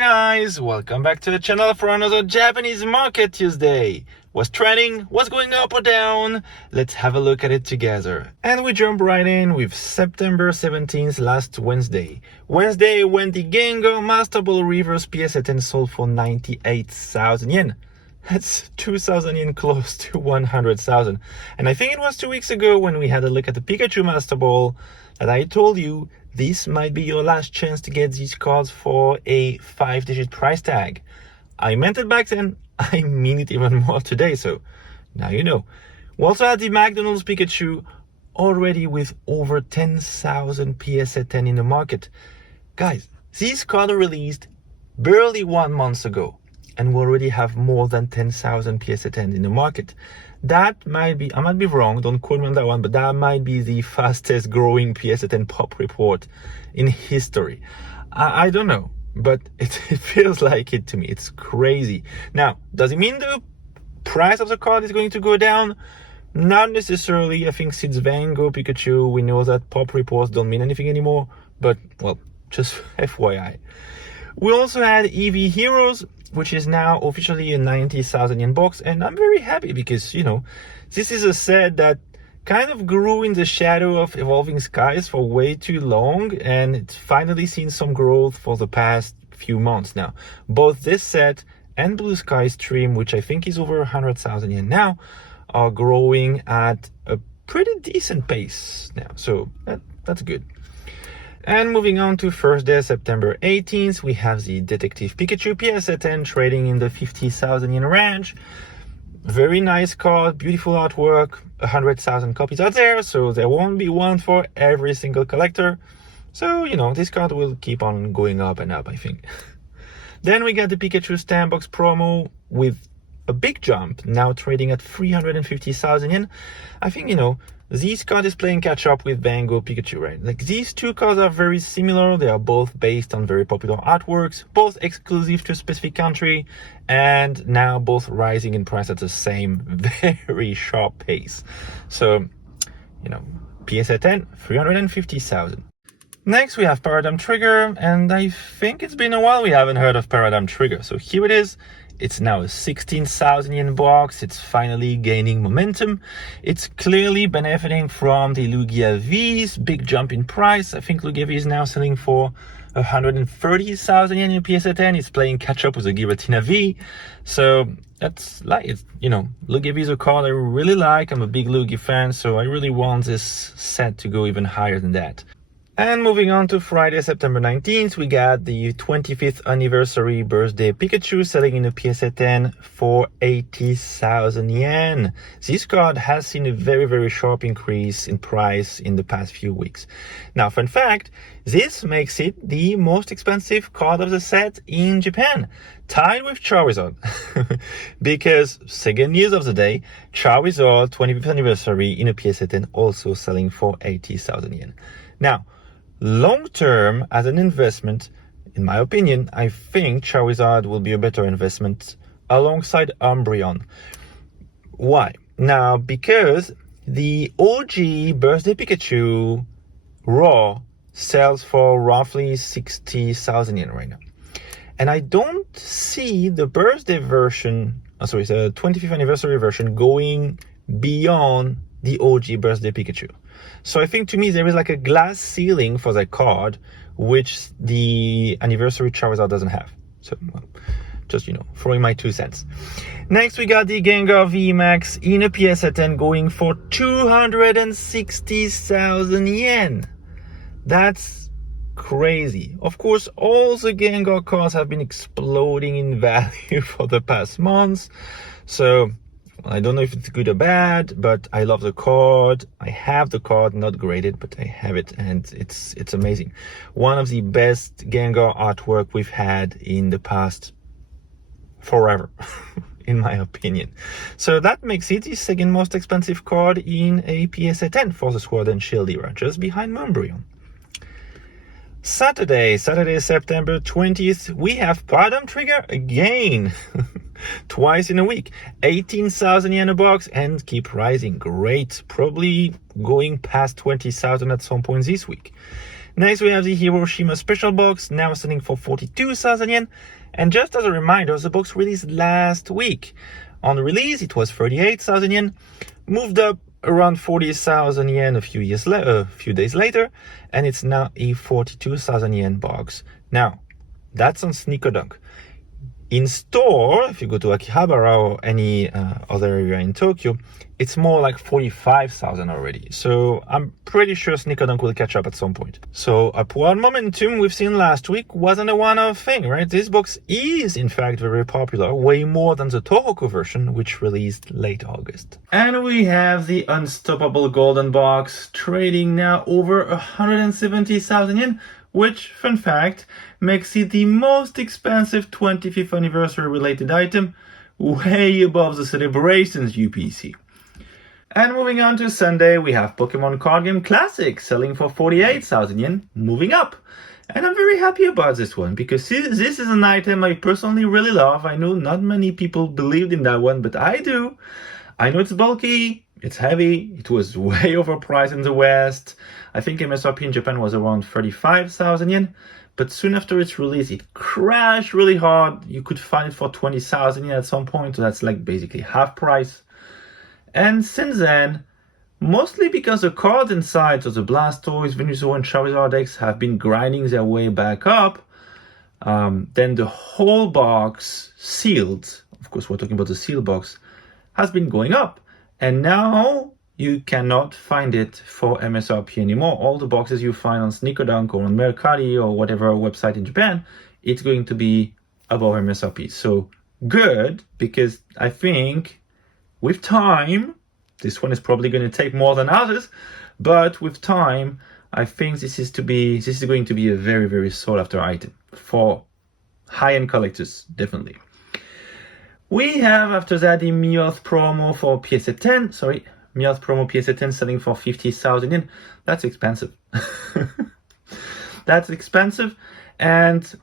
guys, welcome back to the channel for another Japanese market Tuesday. What's trending? What's going up or down? Let's have a look at it together. And we jump right in with September 17th, last Wednesday. Wednesday when the Gengar Master Ball Reverse PSA 10 sold for 98,000 yen. That's 2,000 yen, close to 100,000. And I think it was 2 weeks ago when we had a look at the Pikachu Master Ball that I told you this might be your last chance to get these cards for a 5-digit price tag. I meant it back then, I mean it even more today, so now you know. We also had the McDonald's Pikachu already with over 10,000 PSA 10 in the market. Guys, these cards were released barely 1 month ago, and we already have more than 10,000 PSA 10 in the market. That might be, I might be wrong, don't quote me on that one, but that might be the fastest growing PSA 10 pop report in history. I don't know, but it feels like it to me. It's crazy. Now, does it mean the price of the card is going to go down? Not necessarily. I think since Van Gogh Pikachu, we know that pop reports don't mean anything anymore, but well, just FYI. We also had EV Heroes, which is now officially a 90,000 yen box, and I'm very happy because, you know, this is a set that kind of grew in the shadow of Evolving Skies for way too long, and it's finally seen some growth for the past few months now. Both this set and Blue Sky Stream, which I think is over 100,000 yen now, are growing at a pretty decent pace now, so that's good. And moving on to Thursday, September 18th, we have the Detective Pikachu PSA 10 trading in the 50,000 yen range. Very nice card, beautiful artwork, 100,000 copies out there, so there won't be one for every single collector. So, you know, this card will keep on going up and up, I think. Then we got the Pikachu Stamp Box promo with a big jump, now trading at 350,000 yen. I think, you know, this card is playing catch up with Van Gogh Pikachu, right? Like, these two cards are very similar. They are both based on very popular artworks, both exclusive to a specific country, and now both rising in price at the same very sharp pace. So, you know, PSA 10, 350,000. Next, we have Paradigm Trigger, and I think it's been a while we haven't heard of Paradigm Trigger. So here it is. It's now a 16,000 yen box. It's finally gaining momentum. It's clearly benefiting from the Lugia V's big jump in price. I think Lugia V is now selling for 130,000 yen in PSA 10. It's playing catch up with the Giratina V. So that's like, it's, you know, Lugia V is a card I really like. I'm a big Lugia fan, so I really want this set to go even higher than that. And moving on to Friday, September 19th, we got the 25th anniversary birthday Pikachu selling in a PSA 10 for 80,000 yen. This card has seen a very, very sharp increase in price in the past few weeks. Now, fun fact, this makes it the most expensive card of the set in Japan, tied with Charizard. Because second news of the day, Charizard 25th anniversary in a PSA 10 also selling for 80,000 yen. Now, long term, as an investment, in my opinion, I think Charizard will be a better investment alongside Umbreon. Why? Now, because the OG birthday Pikachu raw sells for roughly 60,000 yen right now. And I don't see the birthday version, the 25th anniversary version going beyond the OG birthday Pikachu. So I think to me there is like a glass ceiling for that card, which the anniversary Charizard doesn't have. So well, just, you know, throwing my 2 cents. Next we got the Gengar Vmax in a PSA 10 going for 260,000 yen. That's crazy. Of course, all the Gengar cards have been exploding in value for the past months. So I don't know if it's good or bad, but I love the card. I have the card, not graded, but I have it, and it's amazing. One of the best Gengar artwork we've had in the past forever, in my opinion. So that makes it the second most expensive card in a PSA 10 for the Sword and Shield era, just behind Umbreon. Saturday, September 20th, we have Paradigm Trigger again. Twice in a week. 18,000 yen a box and keep rising. Great. Probably going past 20,000 at some point this week. Next, we have the Hiroshima Special Box, now selling for 42,000 yen. And just as a reminder, the box released last week. On release, it was 38,000 yen, moved up around 40,000 yen a few days later, and it's now a 42,000 yen box. Now, that's on Sneaker Dunk. In store, if you go to Akihabara or any other area in Tokyo, it's more like 45,000 already. So I'm pretty sure Sneaker Dunk will catch up at some point. So upward momentum we've seen last week wasn't a one-off thing, right? This box is in fact very popular, way more than the Tohoku version, which released late August. And we have the Unstoppable Golden Box, trading now over 170,000 yen, which, fun fact, makes it the most expensive 25th anniversary related item, way above the Celebrations UPC. And moving on to Sunday, we have Pokemon Card Game Classic selling for 48,000 yen, moving up. And I'm very happy about this one because this is an item I personally really love. I know not many people believed in that one, but I do. I know it's bulky, it's heavy, it was way overpriced in the West. I think MSRP in Japan was around 35,000 yen, but soon after its release, it crashed really hard. You could find it for 20,000 yen at some point, so that's like basically half price. And since then, mostly because the cards inside, so the Blastoise, Venusaur, and Charizard decks have been grinding their way back up, then the whole box, sealed, of course we're talking about the sealed box, has been going up. And now you cannot find it for MSRP anymore. All the boxes you find on Sneaker Dunk or on Mercari or whatever website in Japan, it's going to be above MSRP. So good, because I think with time, this one is probably going to take more than others, but with time, I think this is going to be a very, very sought after item for high-end collectors, definitely. We have after that the Meowth promo for PSA 10, Meowth promo PSA 10 selling for 50,000 yen. That's expensive. That's expensive, and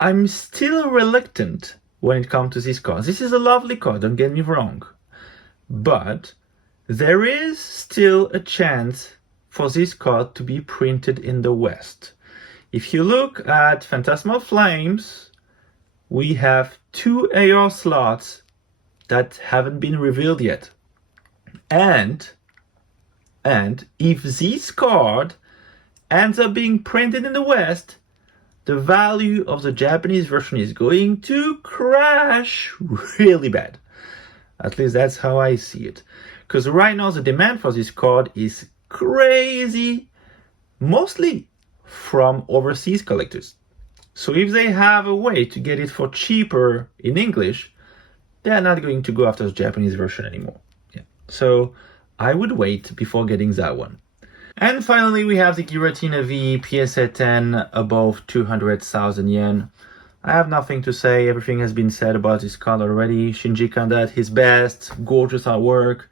I'm still reluctant when it comes to this card. This is a lovely card, don't get me wrong, but there is still a chance for this card to be printed in the West. If you look at Phantasmal Flames, we have 2 AR slots that haven't been revealed yet. And if this card ends up being printed in the West, the value of the Japanese version is going to crash really bad. At least that's how I see it. Because right now the demand for this card is crazy, mostly from overseas collectors. So if they have a way to get it for cheaper in English, they're not going to go after the Japanese version anymore. Yeah. So I would wait before getting that one. And finally, we have the Giratina V PSA 10 above 200,000 yen. I have nothing to say. Everything has been said about this card already. Shinji Kanda at his best. Gorgeous artwork.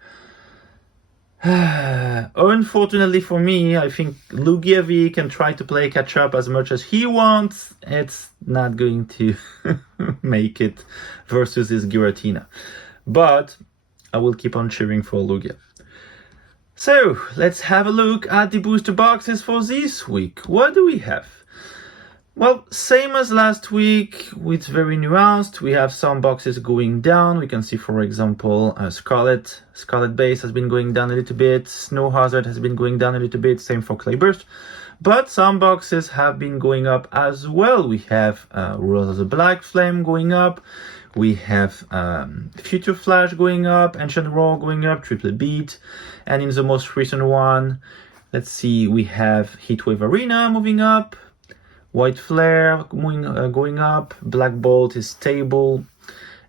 Unfortunately for me, I think Lugia V can try to play catch up as much as he wants. It's not going to make it versus his Giratina. But I will keep on cheering for Lugia. So let's have a look at the booster boxes for this week. What do we have? Well, same as last week, it's very nuanced. We have some boxes going down. We can see, for example, Scarlet Base has been going down a little bit. Snow Hazard has been going down a little bit. Same for Clayburst. But some boxes have been going up as well. We have Rose of the Black Flame going up. We have Future Flash going up. Ancient Roar going up. Triple Beat. And in the most recent one, let's see, we have Heatwave Arena moving up. White Flare going up, Black Bolt is stable,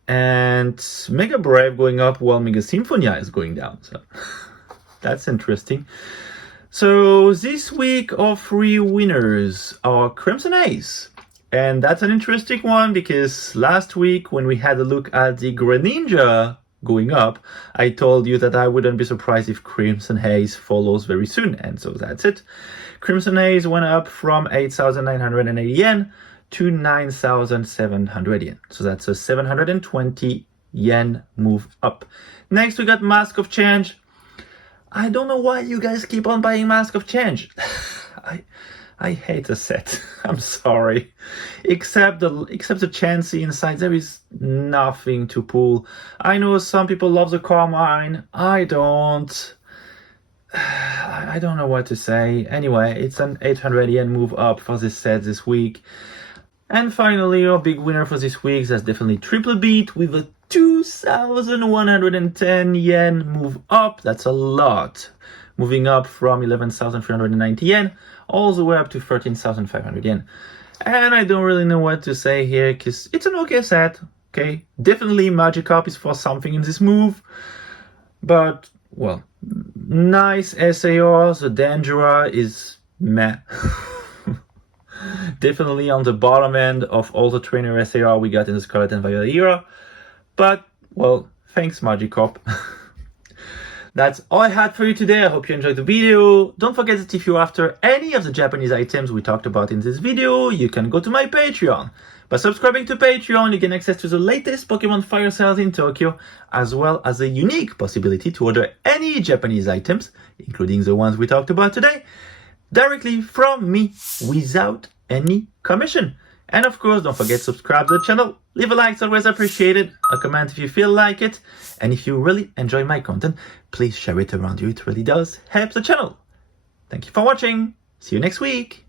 and Mega Brave going up while Mega Symphonia is going down. So that's interesting. So this week our 3 winners are Crimson Ace. And that's an interesting one because last week when we had a look at the Greninja going up, I told you that I wouldn't be surprised if Crimson Haze follows very soon, and so that's it. Crimson Haze went up from 8,980 yen to 9,700 yen. So that's a 720 yen move up. Next, we got Mask of Change. I don't know why you guys keep on buying Mask of Change. I hate the set. I'm sorry. Except the Chansey inside, there is nothing to pull. I know some people love the Carmine. I don't. I don't know what to say. Anyway, it's an 800 yen move up for this set this week. And finally, our big winner for this week, that's definitely Triple Beat with a 2,110 yen move up. That's a lot. Moving up from 11,390 yen all the way up to 13,500 yen. And I don't really know what to say here because it's an okay set. Okay, definitely Magikarp is for something in this move. But, well, nice SAR. The Dangera is meh. Definitely on the bottom end of all the trainer SAR we got in the Scarlet and Violet era. But, well, thanks Magikarp. That's all I had for you today. I hope you enjoyed the video. Don't forget that if you're after any of the Japanese items we talked about in this video, you can go to my Patreon. By subscribing to Patreon, you get access to the latest Pokemon Fire sales in Tokyo, as well as a unique possibility to order any Japanese items, including the ones we talked about today, directly from me without any commission. And of course, don't forget to subscribe to the channel. Leave a like, it's always appreciated. A comment if you feel like it. And if you really enjoy my content, please share it around you. It really does help the channel. Thank you for watching. See you next week.